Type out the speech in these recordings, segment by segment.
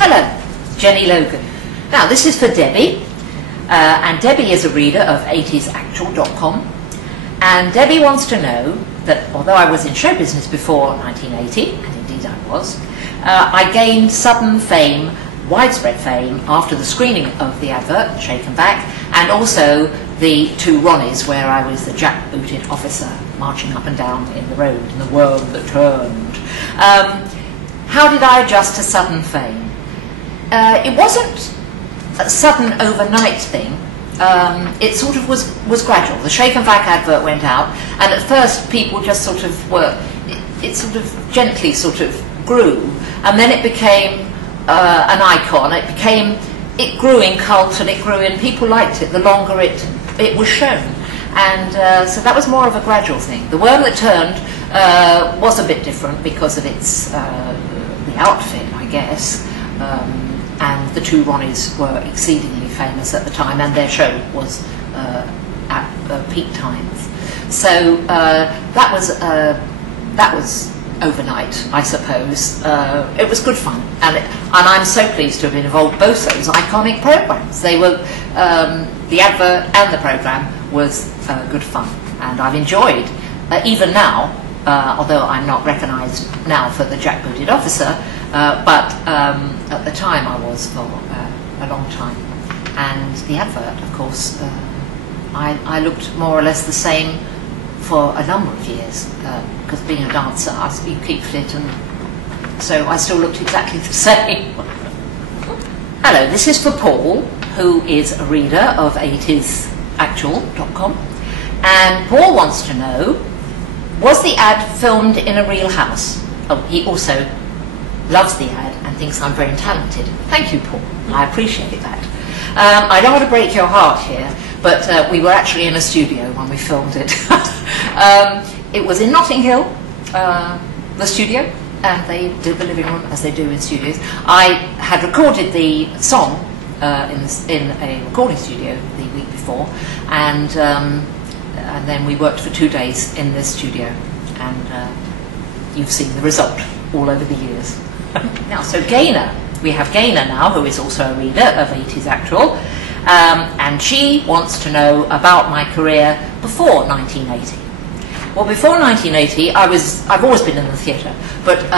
Hello, Jenny Logan. Now this is for Debbie, and Debbie is a reader of 80sactual.com, and Debbie wants to know that although I was in show business before 1980, and indeed I was, I gained sudden fame, widespread fame, after the screening of the advert, Shaken Back, and also the two Ronnies, where I was the jack-booted officer marching up and down in the road in the world that turned. How did I adjust to sudden fame? It wasn't a sudden overnight thing. It sort of was gradual. The Shaken Back advert went out, and at first people just sort of were, it sort of gently sort of grew, and then it became an icon. It grew in cult, and it grew in, people liked it the longer it was shown. And so that was more of a gradual thing. The Worm That Turned was a bit different because of its the outfit, I guess. And the two Ronnies were exceedingly famous at the time, and their show was at peak times. So that was overnight, I suppose. It was good fun, and I'm so pleased to have been involved in both those iconic programs. They were the advert and the program was good fun, and I've enjoyed even now. Although I'm not recognised now for the jack-booted officer, but at the time I was for a long time. And the advert, of course, I looked more or less the same for a number of years, because being a dancer, you keep fit, and so I still looked exactly the same. Hello, this is for Paul, who is a reader of 80sactual.com, and Paul wants to know, was the ad filmed in a real house? Oh, he also loves the ad and thinks I'm very talented. Thank you, Paul. I appreciate that. I don't want to break your heart here, but we were actually in a studio when we filmed it. It was in Notting Hill, the studio, and they did the living room as they do in studios. I had recorded the song in a recording studio the week before, and then we worked for 2 days in this studio, and you've seen the result all over the years. Now, so Gaynor, we have Gaynor now, who is also a reader of 80s Actual, and she wants to know about my career before 1980. Well, before 1980, I've always been in the theatre, but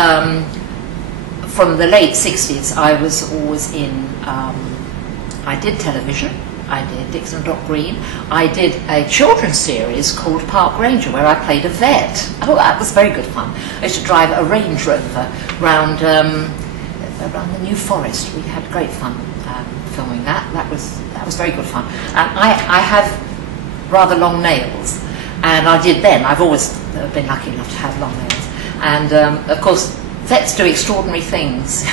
from the late 60s, I was always in, I did television, I did Dixon Dock Green. I did a children's series called Park Ranger, where I played a vet. Oh, that was very good fun. I used to drive a Range Rover around the New Forest. We had great fun filming that. That was very good fun. And I have rather long nails, and I did then. I've always been lucky enough to have long nails. And of course, vets do extraordinary things.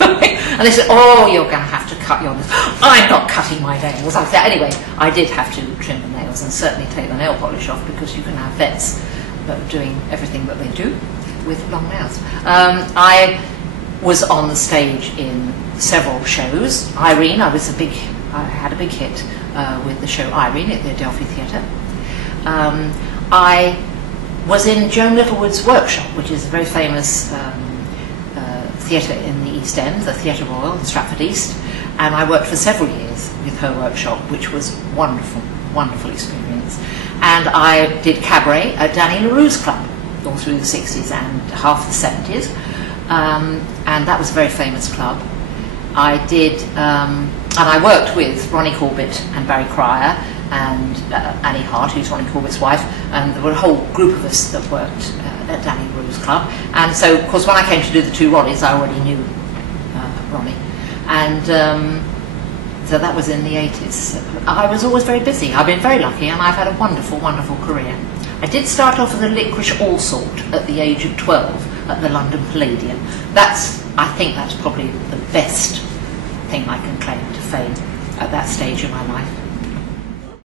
And they said, oh, you're going to have to cut your nails. I'm not cutting my nails. I said, anyway, I did have to trim the nails and certainly take the nail polish off, because you can have vets doing everything that they do with long nails. I was on the stage in several shows. Irene, I had a big hit with the show Irene at the Adelphi Theatre. I was in Joan Littlewood's workshop, which is a very famous theatre in the East End, the Theatre Royal in Stratford East, and I worked for several years with her workshop, which was wonderful, wonderful experience. And I did cabaret at Danny LaRue's club all through the 60s and half the 70s, and that was a very famous club. I did, and I worked with Ronnie Corbett and Barry Cryer and Annie Hart, who's Ronnie Corbett's wife, and there were a whole group of us that worked at Danny LaRue's club. And so, of course, when I came to do the two Ronnies, I already knew Ronnie. And so that was in the 80s. I was always very busy. I've been very lucky, and I've had a wonderful, wonderful career. I did start off as a licorice all-sort at the age of 12 at the London Palladium. I think that's probably the best thing I can claim to fame at that stage in my life.